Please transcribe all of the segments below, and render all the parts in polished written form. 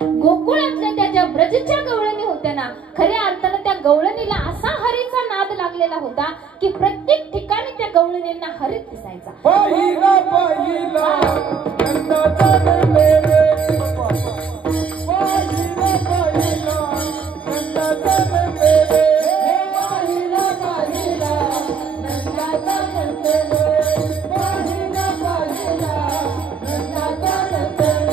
गोकुळातल्या त्या ज्या ब्रजच्या गवळणी होत्या ना, खऱ्या अर्थानं त्या गवळणीला असा हरीचा नाद लागलेला होता की प्रत्येक ठिकाणी त्या गवळणींना हरीत दिसायचा. पहिला पहिला नंदाचा नंदेरे, पहिला पहिला नंदाचा नंदेरे, पहिला पहिला नंदाचा नंदेरे, पहिला पहिला नंदाचा नंदेरे.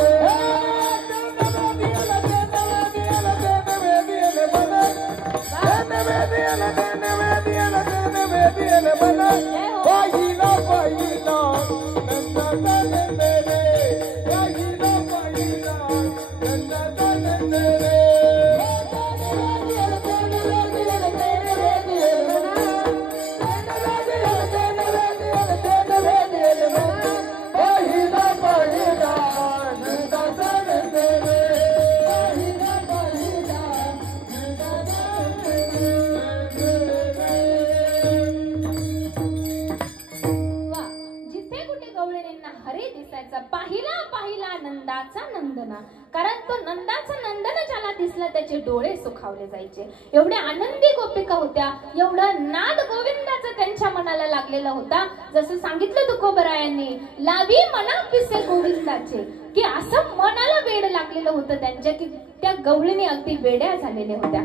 पाहिला पाहिला नंदाचा नंदना, कारण तो नंदाचा नंदन ज्याला दिसला त्याचे डोळे सुखावले जायचे. एवढ्या आनंदी गोपिका होत्या, एवढं नाद गोविंदाचा त्यांच्या मनाला लागलेला होता. जसं सांगितलं तुकोबरायांनी, लावी मना पिसे गोविंदाचे, की असं मनाला वेड लागलेलं होतं त्यांच्या की त्या गवळणी अगदी वेड्या झालेल्या होत्या.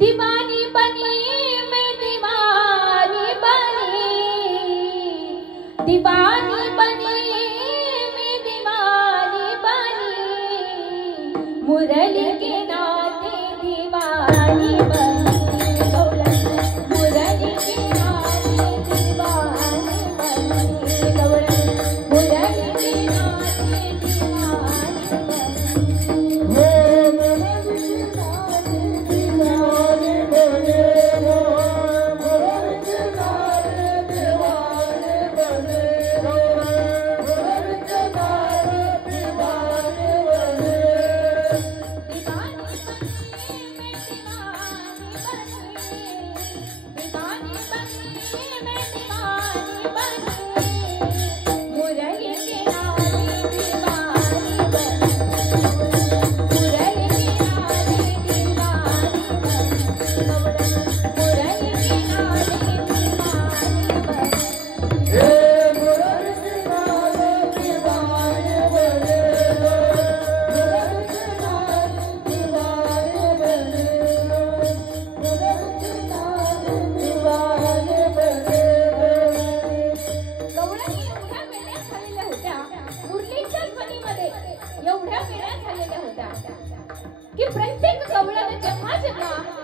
दीवानी बनी मैं दीवानी बनी, दीवानी बनी मैं दीवानी बनी, मुरली के नाते दीवानी बनी, मुरली के नाते दीवानी बनी, मुरली के नाते दीवानी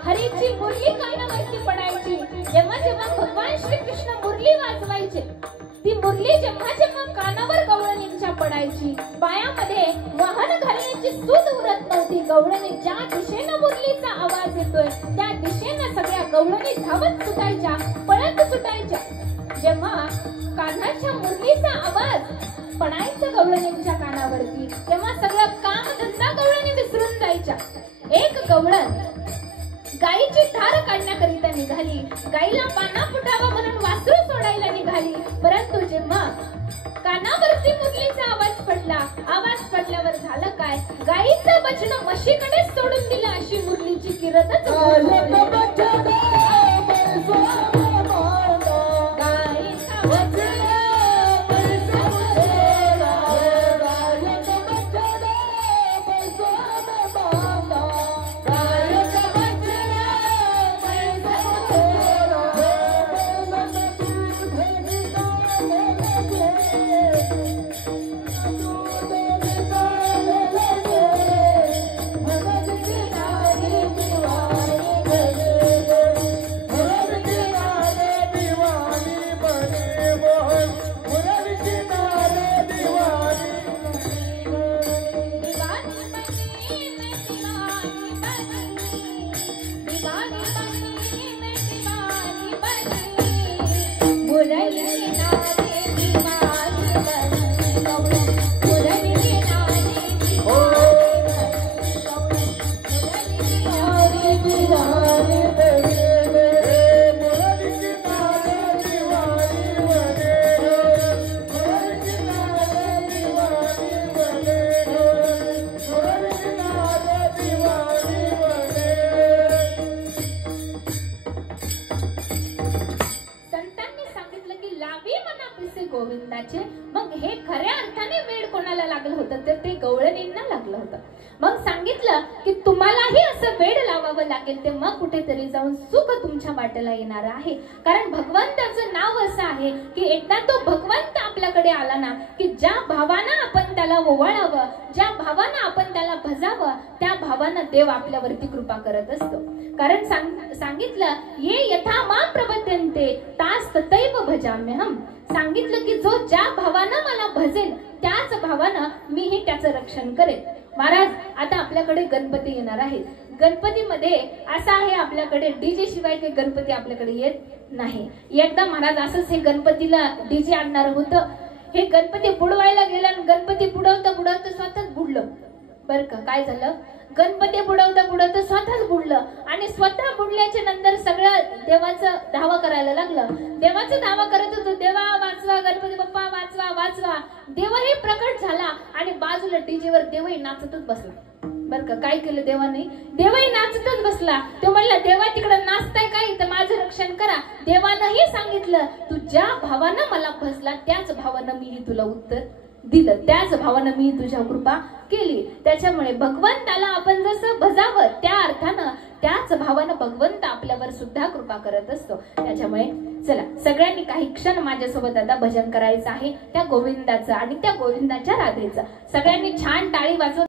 हरीची मुरली कानावरती पडायची, जेव्हा जेव्हा भगवान श्री कृष्ण मुरली वाजवायचे, ती मुरली जेव्हा जेव्हा कानावर गवळणींच्या पडायची, पायामध्ये वाहन घालण्याची सूद उरत नव्हती. गवळणी ज्या दिशेनं मुरलीचा आवाज येतोय त्या दिशेनं सगळ्या गवळणी धावत सुटायच्या, पळत सुटायच्या. जेव्हा कान्हाच्या मुरलीचा आवाज पडायचा गवळणींच्या कानावरती, तेव्हा सगळं काम धंदा गवळणी विसरून जायच्या. एक गवळण गाईची धार काढण्याकरिता निघाली, गाईला पाना फुटावा म्हणून वासरू सोडायला निघाली. परंतु जेव्हा कानावरती मुरलीचा आवाज पडला, आवाज पडल्यावर झालं काय, गाईचं बचणं म्हशीकडे सोडून दिलं, अशी मुरलीची किरतच होतं तर ते गवळणींना लागलं होतं. मग सांगितलं की तुम्हालाही असं वेड लावावं लागेल तेव्हा कुठेतरी जाऊन सुख तुमच्या वाटेला येणार आहे. कारण भगवंताचं नाव असं आहे की एकदा तो भगवंत आपल्याकडे आला ना की ज्या भावानं आपण त्याला ओवाळावं, ज्या भावानं आपण त्याला भजावं, त्या भावानं देव आपल्यावरती कृपा करत असतो. कारण सांगितलं ये यथा मां प्रपद्यन्ते तास तथैव भजाम्यहम्. सांगितलं की जो ज्या भावानं मला भजेल त्याच भावानं मीही त्याचं रक्षण करेन. महाराज आता आपल्याकडे गणपती येणार आहेत. गणपतीमध्ये असं आहे आपल्याकडे डीजे शिवाय काही गणपती आपल्याकडे येत नाही. एकदा महाराज असंच हे गणपतीला डीजे आणणार होतं. हे गणपती बुडवायला गेला आणि गणपती बुडवता बुडवता स्वतःच बुडलं. बर का काय झालं, गणपती बुडवता बुडवता स्वतःच बुडलं आणि स्वतः बुडल्याच्या नंतर सगळं देवाचं धावा करायला लागलं. देवाचं धावा करत होतो, देवा वाचवा, गणपती बाप्पा वाचवा वाचवा. देवही प्रकट झाला आणि बाजूला डीजेवर देवही नाचतच बसला. बर का काय केलं देवाने, देवही नाचतच बसला. तो म्हणला देवा तिकडे नाचताय काय तर माझं रक्षण करा. देवानंही सांगितलं तू ज्या भावानं मला भजला त्याच भावानं मीही तुला उत्तर दिलं, त्याच भावानं मी तुझ्या कृपा केली. त्याच्यामुळे भगवंताला आपण जसं भजावं त्या अर्थानं त्याच भावानं भगवंत आपल्यावर सुद्धा कृपा करत असतो. त्याच्यामुळे चला सगळ्यांनी काही क्षण माझ्यासोबत आता भजन करायचं आहे त्या गोविंदाचं आणि त्या गोविंदाच्या राधेचं. सगळ्यांनी छान टाळी वाजवत